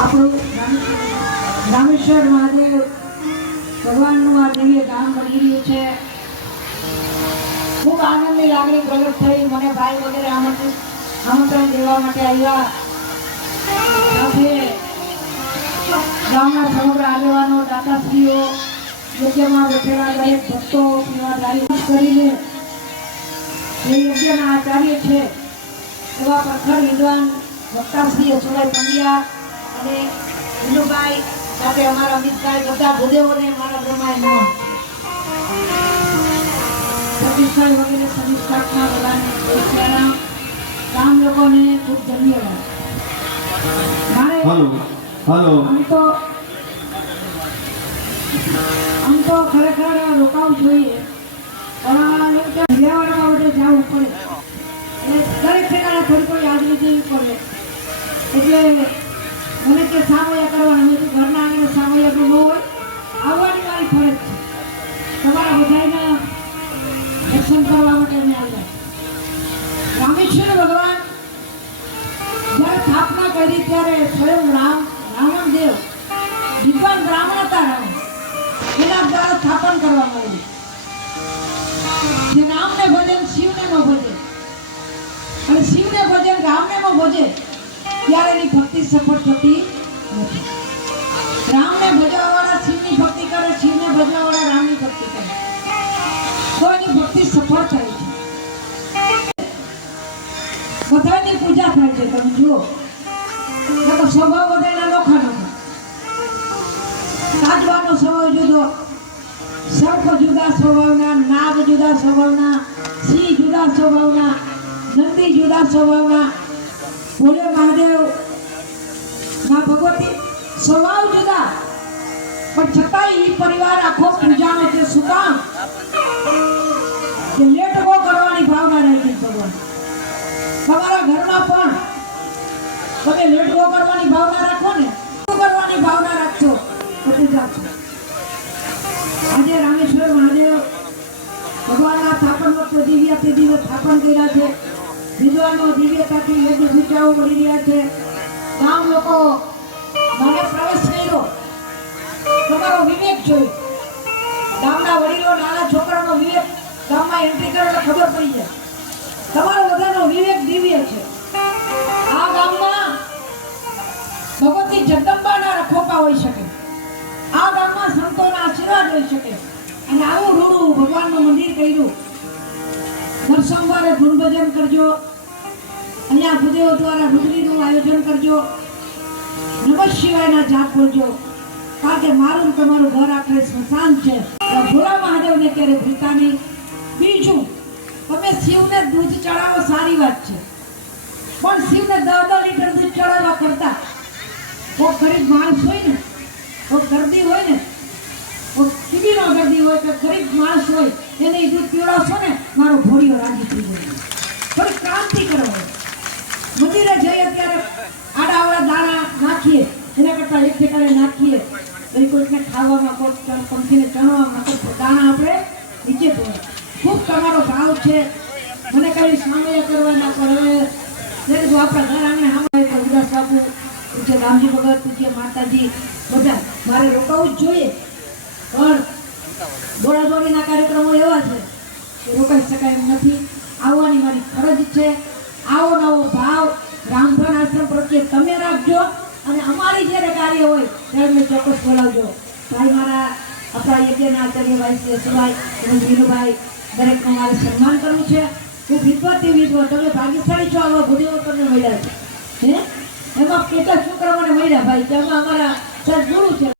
આપણું રામેશ્વર મહાદેવ ભગવાનનું આ દિવ્ય ગામ બની રહ્યું છે. ખૂબ આનંદની લાગણી પ્રગટ થઈ. મને ભાઈ વગેરે આમંત્રણ દેવા માટે આવ્યા. સાથે ગામના સમગ્ર આગેવાનો, દાતાશ્રીઓ, યજ્ઞમાં બેઠેલા દરેક ભક્તો સેવાદારી કરીને જે યજ્ઞના આચાર્ય છે એવા પ્રખર વિદ્વાન વક્તાશ્રી અશોકભાઈ પંડ્યા અને વિનુભાઈ સાથે અમારા અમિતભાઈ, બધા ભૂદેવોને મારા બ્રહ્માય નમઃ. સતીશભાઈ વગેરે સભી સ્ટાફના બધાને દોસ્તિયાના ગામ લોકોને ખૂબ ધન્યવાદ. આમ તો ખરેખર રોકાવું જોઈએ, પણ વ્યવહાર બાબતે જવું પડે એટલે દરેક ઠેકાણે થોડી કોઈ હાજરી દેવી પડે. એટલે મને કે સામૈયા કરવાના, મેં ઘરના આંગણે સામૈયા તો ન હોય, આવવાની મારી ફરજ છે. તમારા બધાના દર્શન કરવા માટે અમે આવ્યા. રામેશ્વર ભગવાન જ્યારે સ્થાપના કરી ત્યારે સ્વયં રાવણ દેવ વિદ્વાન બ્રાહ્મણ હતા. રાવણ એના દ્વારા સ્થાપન કરવામાં આવ્યું. જે રામને ભજન શિવને નો ભજે અને શિવને ભજન રામને નો ભજે ત્યારે એની ભક્તિ સફળ થતી નથી. રામને ભજવાવાળા શિવની ભક્તિ કરે, શિવને ભજવાવાળા રામની ભક્તિ કરે તો એની ભક્તિ સફળ થાય છે. બધાની પૂજા થાય છે. તમે જુઓ તો સ્વભાવ બધાના નોખા નોખા. કાચવાનો સ્વભાવ જુદો, સર્પ જુદા સ્વભાવના, નાગ જુદા સ્વભાવના, સિંહ જુદા સ્વભાવના, નંદી જુદા સ્વભાવના, ભોલે મહાદેવ માં ભગવતી સ્વભાવ જુદા, પણ છતાંય એ પરિવાર આખો પૂજાનો છે. શું કામ? કે લેટકો કરવાની ભાવના રાખી ભગવાન. તમારા ઘરમાં પણ તમે લેટકો કરવાની ભાવના રાખો ને, કરવાની ભાવના રાખશો તો પૂજા છે. આજે રામેશ્વર મહાદેવ ભગવાનના સ્થાપન વખતે દિવ્યાથી દિવ્ય સ્થાપન કર્યા છે. વિદ્વાનો દિવ્યતાથી યજ્ઞ પૂજાઓ કરી રહ્યા છે. ગામ લોકો મને પ્રવેશ કર્યો, તમારો વિવેક જોયો. ગામના વડીલો, નાના છોકરાનો વિવેક ગામમાં એન્ટ્રી કરે તો ખબર પડી જાય. તમારો બધાનો વિવેક દિવ્ય છે. આ ગામમાં ભગવતી જગદંબાના રખોપા હોઈ શકે, આ ગામમાં સંતોના આશીર્વાદ હોઈ શકે. અને આવું રૂડું ભગવાનનું મંદિર કર્યું. દર સોમવારે ધૂન ભજન કરજો, અહીંયા ભૂદેવો દ્વારા રુદ્રીનું આયોજન કરજો, નમઃ શિવાયના જાપ બોલજો. કારણ કે મારું તમારું ઘર આખરે સ્મશાન છે. ભોળા મહાદેવને ક્યારે ભૂલતા નહીં. બીજું, તમે શિવને દૂધ ચડાવો સારી વાત છે, પણ શિવને 10 લીટર દૂધ ચડાવવા કરતા કોઈ ગરીબ માણસ હોય ને, કોઈ દર્દી હોય ને, કોઈ ટીબીનો દર્દી હોય કે ગરીબ માણસ હોય એને દૂધ પીવડાવશો ને, મારો ભોળિયો રાજી થઈ જાય. થોડી ક્રાંતિ કરો. મંદિરે જઈએ ત્યારે આડાવાળા દાણા નાખીએ, એના કરતાં એક ઠેકાણે નાખીએ. કોઈને ખાવામાં, કોઈ પંખીને ચણવામાં દાણા આપણે નીચે પડે. ખૂબ તમારો ભાવ છે. મને કઈ સામૈયા કરવા ના પડે. આપણા ઘર આંગણે સામે ઉદાસ બાપુ, પૂજ્ય રામજી ભગત, પૂજ્ય માતાજી, બધા મારે રોકાવું જ જોઈએ. પણ દોડાદોડીના કાર્યક્રમો એવા છે કે રોકાઈ શકાય એમ નથી. આવવાની મારી ફરજ છે. આવો નવો ભાવ રામધન આશ્રમ પ્રત્યે તમે રાખજો અને અમારી જ્યારે કાર્ય હોય ત્યારે મેં ચોક્કસ બોલાવજો. ભાઈ મારા આપણા યજ્ઞના આચાર્યભાઈ શ્રી અશોકભાઈ અને વિનુભાઈ, દરેકનું મારે સન્માન કરવું છે. હું વિદ્વતથી વિદ્વત, તમે ભાગ્યશાળી છો. આવા ભૂદેવો તમને મળ્યા છે. એમાં કેટલા છોકરા મને મળ્યા ભાઈ, કે એમાં અમારા સર ગુરુ છે.